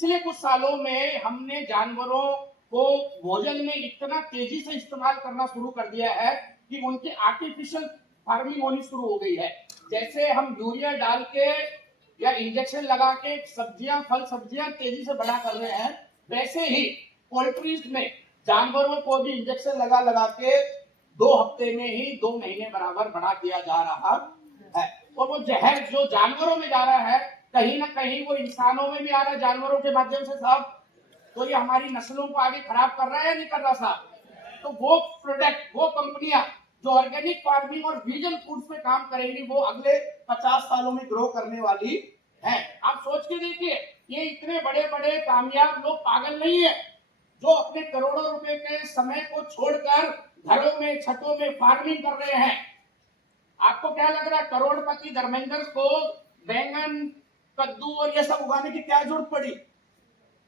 पिछले कुछ सालों में हमने जानवरों को भोजन में इतना तेजी से इस्तेमाल करना शुरू कर दिया है कि उनकी आर्टिफिशियल फार्मिंग होनी शुरू हो गई है। जैसे हम यूरिया डाल के या इंजेक्शन लगा के सब्जियां, फल सब्जियां तेजी से बड़ा कर रहे हैं, वैसे ही पोल्ट्रीज में जानवरों को भी इंजेक्शन लगा लगा के 2 हफ्ते में ही 2 महीने बराबर बढ़ा दिया जा रहा है। और वो जहर जो जानवरों में जा रहा है, कहीं ना कहीं वो इंसानों में भी आ रहा है जानवरों के माध्यम से साहब। तो ये हमारी नस्लों को आगे खराब कर रहा है या नहीं कर रहा साहब? तो वो प्रोडक्ट, वो कंपनियां जो ऑर्गेनिक फार्मिंग और वीगन फूड्स पे काम करेंगी, वो अगले 50 सालों में ग्रो करने वाली है। आप सोच के देखिए, ये इतने बड़े बड़े कामयाब लोग पागल नहीं है जो अपने करोड़ों रुपए के समय को छोड़कर घरों में, छतों में फार्मिंग कर रहे हैं। आपको क्या लग रहा है, करोड़पति धर्मेंद्र को बैंगन, कद्दू और ये सब उगाने की क्या जरूरत पड़ी?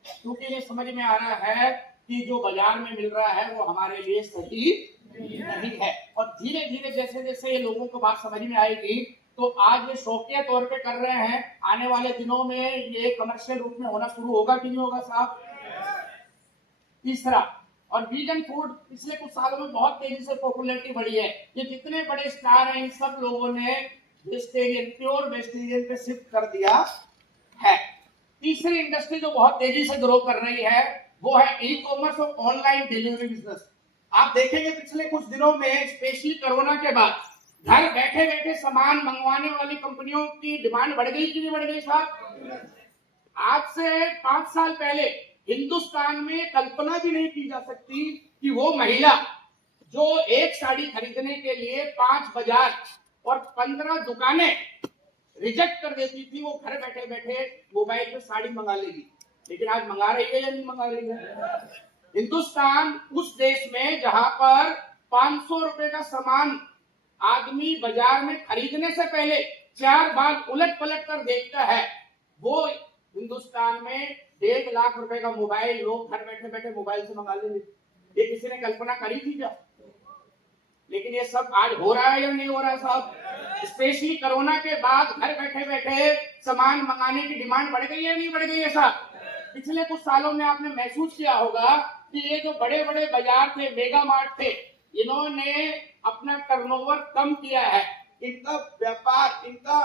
क्योंकि ये समझ में आ रहा है कि जो बाजार में मिल रहा है वो हमारे लिए सही नहीं है। और धीरे धीरे जैसे जैसे ये लोगों को बात समझ में आएगी, तो आज ये शौकिया तौर पे कर रहे हैं, आने वाले दिनों में ये कमर्शियल रूप में होना शुरू होगा कि नहीं होगा साहब? तीसरा, और वीगन फूड पिछले कुछ सालों में बहुत तेजी से पॉपुलैरिटी बढ़ी है। ये जितने बड़े स्टार हैं, इन सब लोगों ने वेजिटेरियन, प्योर वेजिटेरियन पे शिफ्ट कर दिया है। तीसरी इंडस्ट्री जो बहुत तेजी से ग्रो कर रही है वो है ई कॉमर्स और ऑनलाइन डिलीवरी बिजनेस। आप देखेंगे पिछले कुछ दिनों में, स्पेशली कोरोना के बाद, घर बैठे बैठे सामान मंगवाने वाली कंपनियों की डिमांड बढ़ गई कि नहीं बढ़ गई साहब? आज से 5 साल पहले हिंदुस्तान में कल्पना भी नहीं की जा सकती कि वो महिला जो एक साड़ी खरीदने के लिए 5 बाजार और 15 दुकानें रिजेक्ट कर देती थी, वो घर बैठे बैठे मोबाइल पे साड़ी मंगा लेगी। लेकिन आज मंगा रही है या नहीं मंगा रही है? हिंदुस्तान उस देश में जहां पर 500 रुपए का सामान आदमी बाजार में खरीदने से पहले 4 बार उलट पलट कर देखता है, वो हिंदुस्तान में 1.5 लाख रुपए का मोबाइल लोग घर बैठे बैठे मोबाइल से मंगा लेंगे। ये किसी ने कल्पना करी थी क्या? लेकिन ये सब आज हो रहा है या नहीं हो रहा है साहब? स्पेशली कोरोना के बाद घर बैठे बैठे सामान मंगाने की डिमांड बढ़ गई है, नहीं बढ़ गई है साहब? पिछले कुछ सालों में आपने महसूस किया होगा कि ये जो बड़े बड़े बाजार थे, मेगा मार्ट थे, इन्होंने अपना टर्नओवर कम किया है, इनका व्यापार, इनका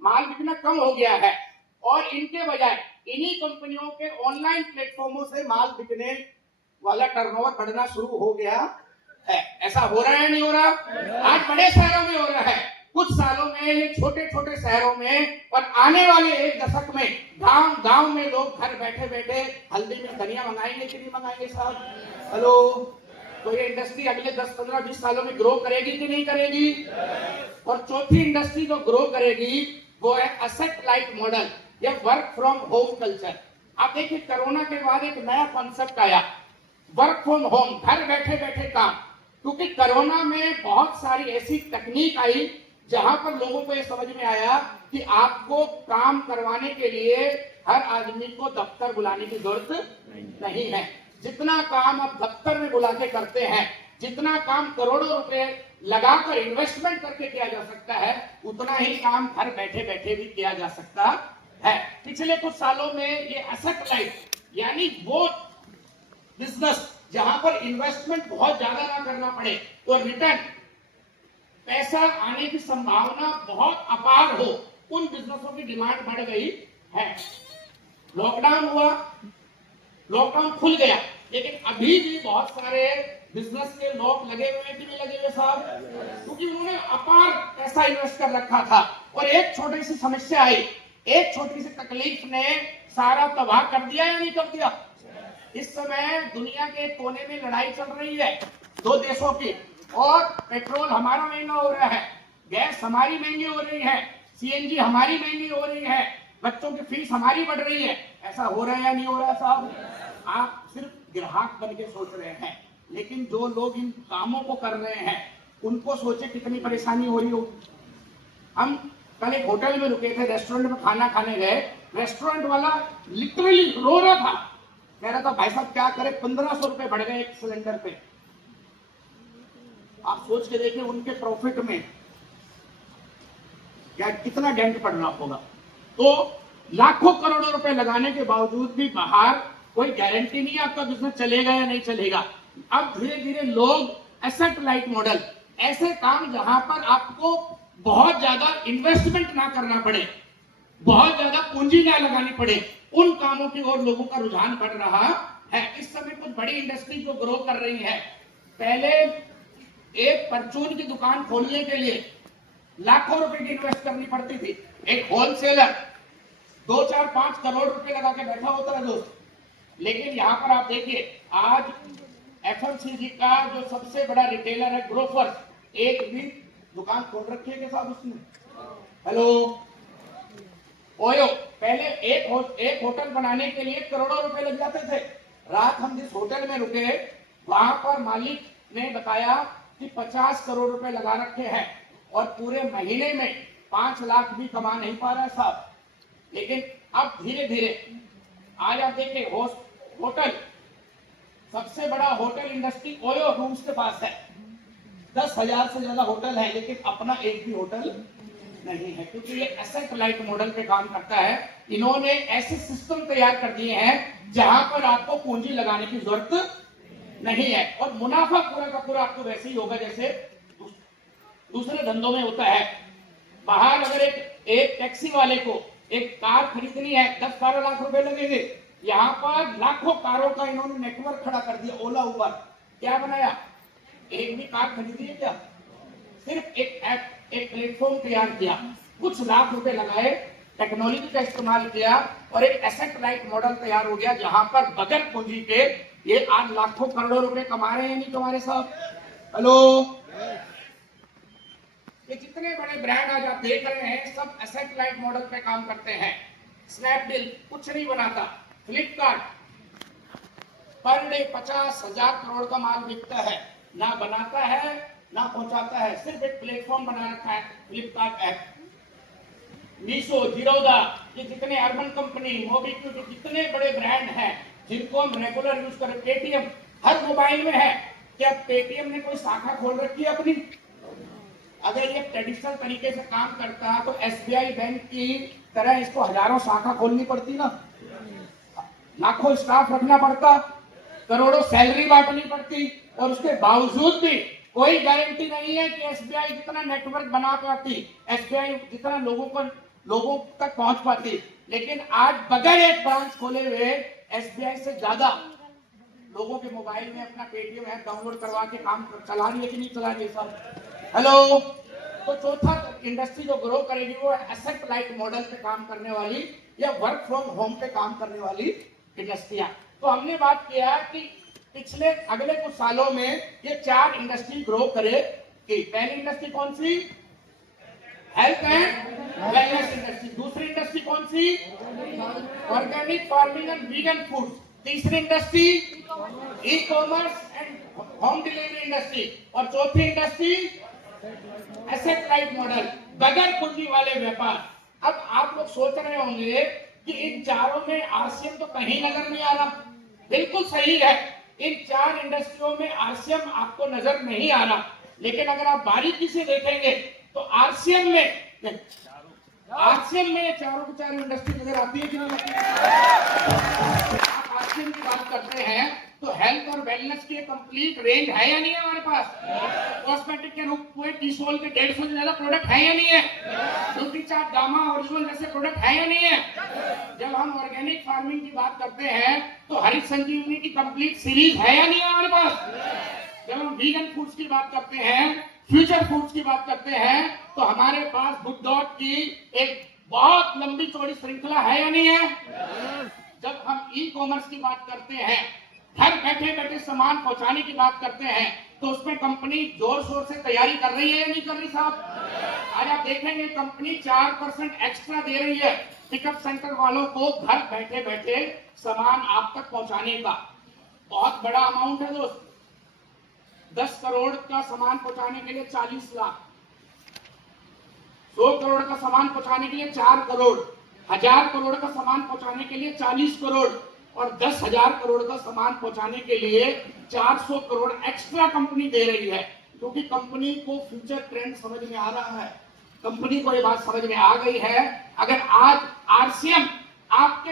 माल बिकना कम हो गया है, और इनके बजाय इन्हीं कंपनियों के ऑनलाइन प्लेटफॉर्मों से माल बिकने वाला टर्नओवर बढ़ना शुरू हो गया है। ऐसा हो रहा है नहीं हो रहा? आज बड़े शहरों में हो रहा है, कुछ सालों में ये छोटे छोटे शहरों में, और आने वाले 1 दशक में गांव गांव में लोग घर बैठे बैठे हल्दी में धनिया मंगाएंगे कि नहीं मंगाएंगे साहब? हेलो, तो ये इंडस्ट्री अगले 10, 15, 20 सालों में ग्रो करेगी कि नहीं करेगी? और चौथी इंडस्ट्री जो ग्रो करेगी वो है एसेट लाइट मॉडल या वर्क फ्रॉम होम कल्चर। आप देखिए, कोरोना के बाद एक नया कॉन्सेप्ट आया, वर्क फ्रॉम होम, घर बैठे बैठे काम। क्योंकि कोरोना में बहुत सारी ऐसी तकनीक आई जहां पर लोगों को यह समझ में आया कि आपको काम करवाने के लिए हर आदमी को दफ्तर बुलाने की जरूरत नहीं है। जितना काम आप दफ्तर में बुला के करते हैं, जितना काम करोड़ों रुपए लगाकर इन्वेस्टमेंट करके किया जा सकता है, उतना ही काम घर बैठे बैठे भी किया जा सकता है। पिछले कुछ सालों में ये एसेट लाइट यानी वो बिजनेस जहां पर इन्वेस्टमेंट बहुत ज्यादा ना करना पड़े और रिटर्न पैसा आने की संभावना बहुत अपार हो, उन बिजनेसों की डिमांड बढ़ गई है। लॉकडाउन हुआ, लॉकडाउन खुल गया, लेकिन अभी भी बहुत सारे बिजनेस के लॉक लगे हुए कि नहीं लगे हुए साहब? क्योंकि उन्होंने अपार पैसा इन्वेस्ट कर रखा था, और एक छोटी सी समस्या आई, एक छोटी सी तकलीफ ने सारा तबाह कर दिया या नहीं कर दिया? इस समय दुनिया के कोने में लड़ाई चल रही है 2 देशों की, और पेट्रोल हमारा महंगा हो रहा है, गैस हमारी महंगी हो रही है, सीएनजी हमारी महंगी हो रही है, बच्चों की फीस हमारी बढ़ रही है। ऐसा हो रहा है या नहीं हो रहा साहब? आप सिर्फ ग्राहक बन के सोच रहे हैं, लेकिन जो लोग इन कामों को कर रहे हैं उनको सोचे कितनी परेशानी हो रही हो। हम कल एक होटल में रुके थे, रेस्टोरेंट में खाना खाने गए, रेस्टोरेंट वाला लिटरली रो रहा था, कह रहा था भाई साहब क्या करे, 1500 रुपए बढ़ गए एक सिलेंडर पे। आप सोच के देखिए उनके प्रॉफिट में क्या कितना डेंट पड़ रहा होगा। तो लाखों करोड़ों रुपए लगाने के बावजूद भी बाहर कोई गारंटी नहीं है आपका बिजनेस चलेगा या नहीं चलेगा। अब धीरे धीरे लोग एसेट लाइट मॉडल, ऐसे काम जहां पर आपको बहुत ज्यादा इन्वेस्टमेंट ना करना पड़े, बहुत ज्यादा पूंजी ना लगानी पड़े, उन कामों की ओर लोगों का रुझान बढ़ रहा है। इस समय कुछ बड़ी इंडस्ट्री जो ग्रो कर रही है, पहले एक परचून की दुकान खोलने के लिए लाखों रुपए की इन्वेस्ट करनी पड़ती थी। एक होलसेलर 2-4-5 करोड़ रुपए लगा के बैठा होता है दोस्त। लेकिन यहां पर आप देखिए, आज एफएमसीजी का जो सबसे बड़ा रिटेलर है ग्रोफर्स, एक भी दुकान खोल रखी है के साथ उसने। हेलो ओयो, पहले एक होटल बनाने के लिए करोड़ों रुपए लग जाते थे। रात हम जिस होटल में रुके, वहां पर मालिक ने बताया कि 50 करोड़ रुपए लगा रखे हैं और पूरे महीने में 5 लाख भी कमा नहीं पा रहा है साहब। लेकिन अब धीरे धीरे आज आप देखिए, होटल, सबसे बड़ा होटल इंडस्ट्री ओयो रूम्स के पास है। 10,000 से ज्यादा होटल है, लेकिन अपना एक भी होटल नहीं है, क्योंकि ये एसेट लाइट मॉडल पे काम करता है। इन्होंने ऐसे सिस्टम तैयार कर दिए हैं जहां पर आपको पूंजी लगाने की जरूरत नहीं है और मुनाफा पूरा का पूरा आपको वैसे ही होगा जैसे दूसरे धंधों में होता है। बाहर अगर एक टैक्सी वाले को एक कार खरीदनी है, 10-12 लाख रुपए लगेंगे। यहाँ पर लाखों कारों का इन्होंने नेटवर्क खड़ा कर दिया। ओला उबर क्या बनाया, एक भी कार खरीदी है क्या? सिर्फ एक ऐप, एक प्लेटफॉर्म तैयार किया, कुछ लाख रुपए लगाए, टेक्नोलॉजी का इस्तेमाल किया और एक एसेट लाइट मॉडल तैयार हो गया जहां पर बगैर पूंजी के ये आज लाखों करोड़ों रुपए कमा रहे हैं। नहीं तुम्हारे साथ? हेलो, ये जितने बड़े ब्रांड आज आप देख रहे हैं सब एसेट लाइट मॉडल पे काम करते हैं। स्नैपडील कुछ नहीं बनाता, फ्लिपकार्ट पर डे 50,000 करोड़ का माल बिकता है, ना बनाता है ना पहुंचाता है, सिर्फ एक प्लेटफॉर्म बना रखा है फ्लिपकार्ट ऐप। मीशो, जीरोदा, ये जितने अर्बन कंपनी, मोबीक्विक, जितने बड़े ब्रांड हैं जिनको हम रेगुलर यूज करें, पेटीएम हर मोबाइल में है। क्या पेटीएम ने कोई शाखा खोल रखी है अपनी? अगर ये ट्रेडिशनल तरीके से काम करता तो एसबीआई बैंक की तरह इसको हजारों शाखा खोलनी पड़ती ना, लाखों स्टाफ रखना पड़ता, करोड़ों सैलरी बांटनी पड़ती, और उसके बावजूद भी कोई गारंटी नहीं है कि एसबीआई जितना नेटवर्क बना पाती, एसबीआई जितना लोगों तक पहुंच पाती। लेकिन आज बगैर एक ब्रांच खोले हुए एसबीआई से ज्यादा लोगों के मोबाइल में अपना पेटीएम ऐप डाउनलोड करवा के काम चला रही है कि नहीं चला रही है सब? हेलो, तो चौथा इंडस्ट्री जो ग्रो करेगी वो एसेट लाइट मॉडल पे काम करने वाली या वर्क फ्रॉम होम पे काम करने वाली इंडस्ट्रियां। तो हमने बात किया कि पिछले अगले कुछ सालों में ये 4 इंडस्ट्री ग्रो करेगी। पहली इंडस्ट्री कौन सी? Health and wellness industry. दूसरी इंडस्ट्री कौन सी? Organic farming and vegan food. तीसरी industry e commerce and home delivery industry. और चौथी इंडस्ट्री एसेट लाइट मॉडल, बगैर पूंजी वाले व्यापार। अब आप लोग सोच रहे होंगे कि इन चारों में आरसीएम तो कहीं नजर नहीं आ रहा। बिल्कुल सही है, इन 4 इंडस्ट्रियों में आरसीएम आपको नजर नहीं आ रहा, लेकिन अगर आप बारीकी से देखेंगे तो आरसीएम में चारों की चारों इंडस्ट्री नजर आती है कि नहीं? आप आरसीएम की बात करते हैं तो हेल्थ और वेलनेस की कंप्लीट रेंज है या नहीं है हमारे पास? कॉस्मेटिक के रूप में टीसोल के 150 से ज्यादा प्रोडक्ट है या नहीं है? ब्यूटी चार्ट, गामा, ओरिजिनल जैसे प्रोडक्ट है या नहीं है? जब हम ऑर्गेनिक फार्मिंग की बात करते हैं तो हरित संजीवनी की कंप्लीट सीरीज है या नहीं है हमारे पास? जब हम वीगन फूड्स की बात करते हैं, फ्यूचर फूड्स की बात करते हैं, तो हमारे पास बुकडॉट की एक बहुत लंबी चौड़ी श्रृंखला है या नहीं है? जब हम ई कॉमर्स की बात करते हैं, घर बैठे बैठे सामान पहुंचाने की बात करते हैं, तो उसमें कंपनी जोर शोर से तैयारी कर रही है या नहीं कर रही साहब? आज आप देखेंगे कंपनी 4% एक्स्ट्रा दे रही है पिकअप सेंटर वालों को घर बैठे बैठे सामान आप तक पहुंचाने का। बहुत बड़ा अमाउंट है दोस्त। 10 करोड़ का सामान पहुंचाने के लिए 40 लाख, 100 करोड़ का सामान पहुंचाने के लिए 4 करोड़, 1000 करोड़ का सामान पहुंचाने के लिए 40 करोड़ और 10,000 करोड़ का सामान पहुंचाने के लिए 400 करोड़ एक्स्ट्रा कंपनी दे रही है, क्योंकि कंपनी को फ्यूचर ट्रेंड समझ में आ रहा है। कंपनी को ये बात समझ में आ गई है, अगर आज आरसीएम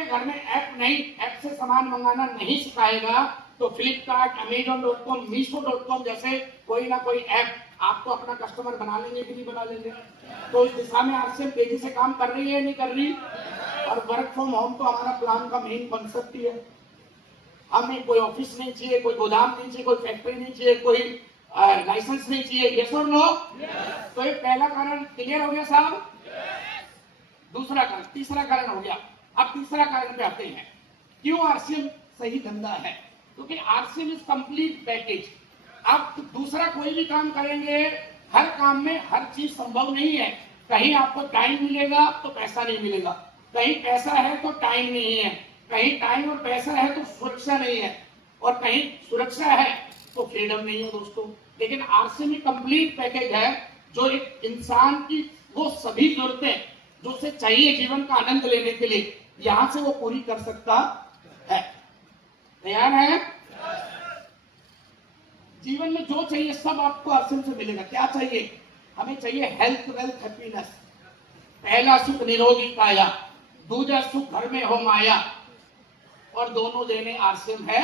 घर में ऐप नहीं, ऐप से सामान मंगाना नहीं सिखाएगा तो फ्लिपकार्ट, Amazon.com, Meesho.com जैसे कोई ना कोई ऐप आपको अपना कस्टमर बना लेंगे कि नहीं बना लेंगे। तो इस दिशा में आरसीएम तेजी से काम कर रही है नहीं कर रही। और वर्क फ्रॉम होम तो हमारा प्लान का मेन कॉन्सेप्ट ही है। हमें कोई ऑफिस नहीं चाहिए, कोई गोदाम नहीं चाहिए, कोई फैक्ट्री नहीं चाहिए, कोई लाइसेंस नहीं चाहिए। यस और नो? तो ये पहला कारण क्लियर हो गया साहब। दूसरा कारण, तीसरा कारण हो गया। अब तीसरा कारण पे आते हैं, क्यों आरसीएम सही धंधा है? क्योंकि आरसीएम इज कंप्लीट पैकेज। आप दूसरा कोई भी काम करेंगे, हर काम में हर चीज संभव नहीं है। कहीं आपको टाइम मिलेगा तो पैसा नहीं मिलेगा, कहीं पैसा है तो टाइम नहीं है, कहीं टाइम और पैसा है तो सुरक्षा नहीं है, और कहीं सुरक्षा है तो फ्रीडम नहीं है दोस्तों। लेकिन आरसीएम कंप्लीट पैकेज है जो एक इंसान की वो सभी जरूरतें जो उसे चाहिए जीवन का आनंद लेने के लिए, यहां से वो पूरी कर सकता है। तैयार है? जीवन में जो चाहिए सब आपको आरसीएम से मिलेगा। क्या चाहिए? हमें चाहिए हेल्थ, वेल्थ, हैप्पीनेस। पहला सुख निरोगी काया, दूसरा सुख घर में हो माया, और दोनों देने आरसीएम है।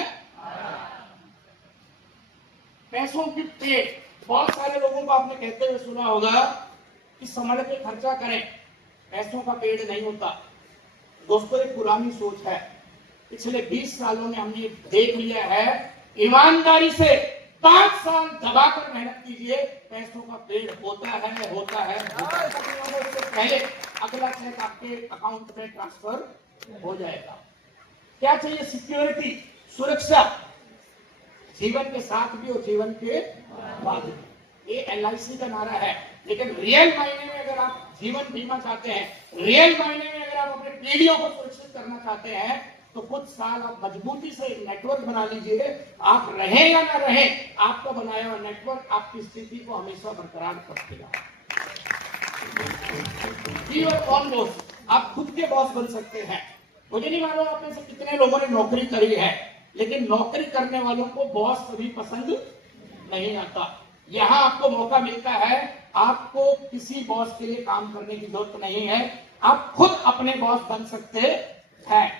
पैसों की पेट, बहुत सारे लोगों को आपने कहते हुए सुना होगा कि संभल के खर्चा करें, पैसों का पेड़ नहीं होता। दोस्तों एक पुरानी सोच है, पिछले 20 सालों में हमने देख लिया है, ईमानदारी से 5 साल दबाकर मेहनत कीजिए, पैसों का पेड़ होता है, होता है, होता है। उससे पहले अगला चेक आपके अकाउंट में ट्रांसफर हो जाएगा। क्या चाहिए? सिक्योरिटी, सुरक्षा, जीवन के साथ भी और जीवन के बाद भी। ये एलआईसी का नारा है, लेकिन रियल मायने में अगर आप जीवन बीमा चाहते हैं, रियल मायने में अगर आप अपने पीढ़ियों को सुरक्षित करना चाहते हैं, तो कुछ साल आप मजबूती से एक नेटवर्क बना लीजिए। आप रहे या ना रहे, आपका बनाया हुआ नेटवर्क आपकी स्थिति को हमेशा बरकरार रखेगा। कौन बॉस? आप खुद के बॉस बन सकते हैं। मुझे नहीं मालूम आप में से कितने लोगों ने नौकरी करी है, लेकिन नौकरी करने वालों को बॉस कभी पसंद नहीं आता। यहाँ आपको मौका मिलता है, आपको किसी बॉस के लिए काम करने की जरूरत नहीं है, आप खुद अपने बॉस बन सकते हैं।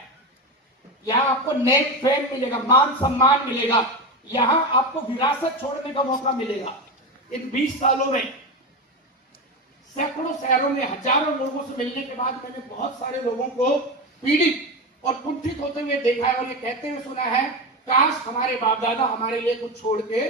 यहाँ आपको नेम फेम मिलेगा, मान सम्मान मिलेगा, यहाँ आपको विरासत छोड़ने का मौका मिलेगा। इन 20 सालों में सैकड़ों शहरों में हजारों लोगों से मिलने के बाद मैंने बहुत सारे लोगों को पीड़ित और कुंठित होते हुए देखा है, और ये कहते हुए सुना है, काश हमारे बाप दादा हमारे लिए कुछ छोड़ के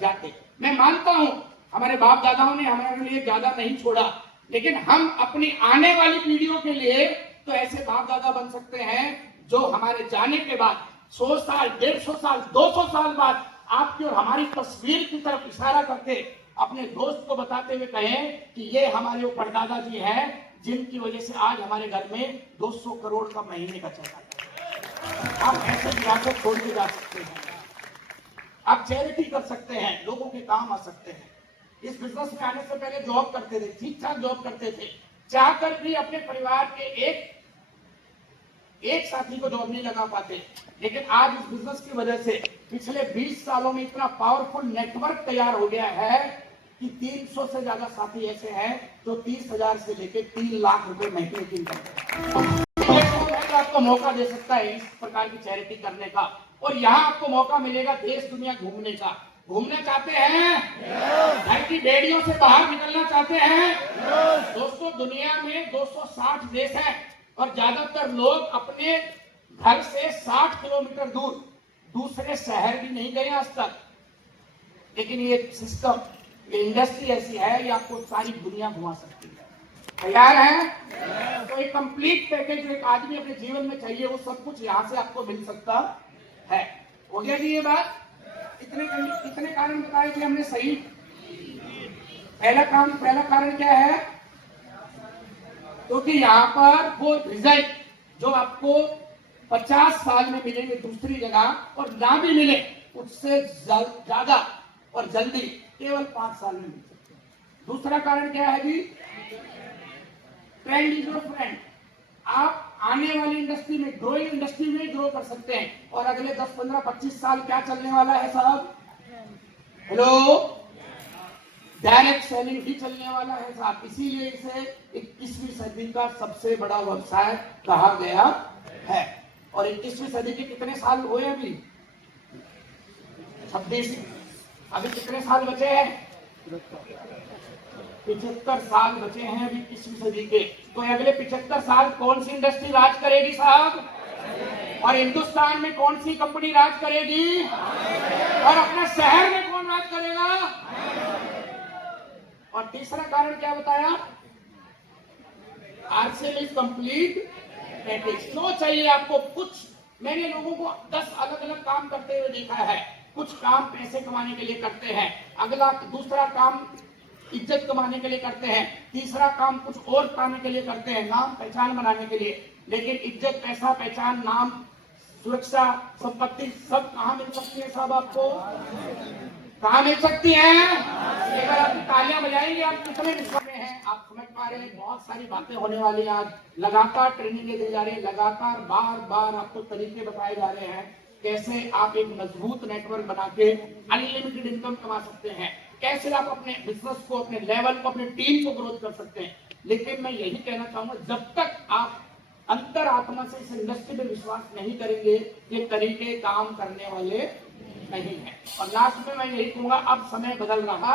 जाते। मैं मानता हूं हमारे बाप दादाओं ने हमारे लिए ज्यादा नहीं छोड़ा, लेकिन हम अपनी आने वाली पीढ़ियों के लिए तो ऐसे बाप दादा बन सकते हैं जो हमारे जाने के बाद 100 साल, 150 साल, 200 साल बाद आपकी और हमारी तस्वीर की तरफ इशारा करके अपने दोस्त को बताते हुए कहें कि ये हमारे वो परदादा जी हैं जिनकी वजह से आज हमारे घर में 200 करोड़ का महीने का चला है। आप ऐसे विरासत छोड़ के जा सकते हैं, आप चैरिटी कर सकते हैं, लोगों के काम आ सकते हैं। इस बिजनेस में आने से पहले जॉब करते थे, ठीक ठाक जॉब करते थे, चाहकर भी अपने परिवार के एक साथी को जॉब नहीं लगा पाते, लेकिन आज इस बिजनेस की वजह से पिछले 20 सालों में इतना पावरफुल नेटवर्क तैयार हो गया है कि 300 से ज्यादा साथी ऐसे हैं जो 30,000 से लेकर 3 लाख रुपए महीने की इनकम आपको मौका दे सकता है इस प्रकार की चैरिटी करने का। और यहाँ आपको मौका मिलेगा देश दुनिया घूमने का। घूमना चाहते हैं? घर की बेड़ियों से बाहर निकलना चाहते हैं? दोस्तों दुनिया में 260 देश हैं और ज्यादातर लोग अपने घर से 60 किलोमीटर दूर दूसरे शहर भी नहीं गए आज तक। लेकिन ये सिस्टम, ये इंडस्ट्री ऐसी है, ये आपको सारी दुनिया घुमा सकती है। तैयार है? तो एक कंप्लीट पैकेज एक आदमी अपने जीवन में चाहिए, वो सब कुछ यहाँ से आपको मिल सकता है। हो गया जी ये बात? इतने कारण बताए थे हमने सही। पहला कारण क्या है? क्योंकि यहाँ पर वो रिजल्ट जो आपको 50 साल में मिलेंगे दूसरी जगह, और ना भी मिले उससे ज्यादा और जल्दी केवल 5 साल में मिल सकते हैं। दूसरा कारण क्या है जी? Trend is your friend. आप आने वाली इंडस्ट्री में, ग्रोइंग इंडस्ट्री में ग्रो कर सकते हैं। और अगले 10, 15, 25 साल क्या चलने वाला है साहब? हेलो, डायरेक्ट सेलिंग ही चलने वाला है साहब। इसीलिए इसे 21वीं सदी का सबसे बड़ा व्यवसाय कहा गया है। और 21वीं सदी के कितने साल हुए अभी? 26। अभी कितने साल बचे हैं? 75 साल बचे हैं अभी 21वीं सदी के। तो अगले 75 साल कौन सी इंडस्ट्री राज करेगी साहब? और हिंदुस्तान में कौन सी कंपनी राज करेगी? और अपने शहर में कौन राज करेगा? और तीसरा कारण क्या बताया? RCL is complete package. क्यों चाहिए आपको? कुछ मैंने लोगों को 10 अलग अलग काम करते हुए देखा है। कुछ काम पैसे कमाने के लिए करते हैं, अगला दूसरा काम इज्जत कमाने के लिए करते हैं, तीसरा काम कुछ और पाने के लिए करते हैं, नाम पहचान बनाने के लिए। लेकिन इज्जत, पैसा, पहचान, नाम, सुरक्षा, संपत्ति सब कहाँ मिल सकती है साहब? आपको कहाँ मिल सकती है? अगर आप तालियां बजाएंगे, आप कितने विश्वास में हैं? आप समझ पा रहे हैं? बहुत सारी बातें होने वाली हैं। आज लगातार ट्रेनिंग दी जा रही है, लगातार बार बार आपको तरीके बताए जा रहे हैं कैसे आप एक मजबूत नेटवर्क बना के अनलिमिटेड इनकम कमा सकते हैं, कैसे आप अपने बिजनेस को, अपने लेवल को, अपनी टीम को ग्रोथ कर सकते हैं। लेकिन मैं यही कहना चाहूंगा, जब तक आप अंतरात्मा से इस इंडस्ट्री में विश्वास नहीं करेंगे, ये तरीके काम करने वाले नहीं है। और लास्ट में मैं यही कहूंगा, अब समय बदल रहा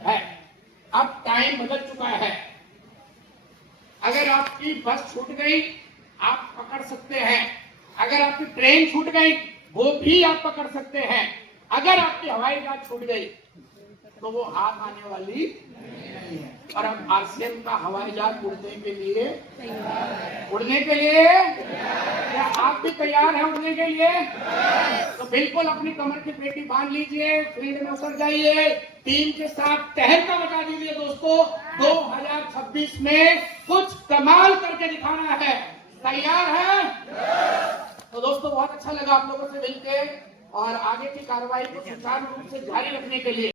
है, अब टाइम बदल चुका है। अगर आपकी बस छूट गई, आप पकड़ सकते हैं। अगर आपकी ट्रेन छूट गई, वो भी आप पकड़ सकते हैं। अगर आपकी हवाई जहाज छूट गई, तो वो हाथ आने वाली नहीं है। और अब आरसीएम का हवाई जहाज उड़ने के लिए क्या आप भी तैयार हैं उड़ने के लिए? तो बिल्कुल अपनी कमर की पेटी बांध लीजिए, फील्ड में उतर जाइए, टीम के साथ तहलका मचा दीजिए दोस्तों। 2026 में कुछ कमाल करके दिखाना है। तैयार है? तो दोस्तों बहुत अच्छा लगा आप लोगों से मिलकर, और आगे की कार्रवाई को सुचारू रूप से जारी रखने के लिए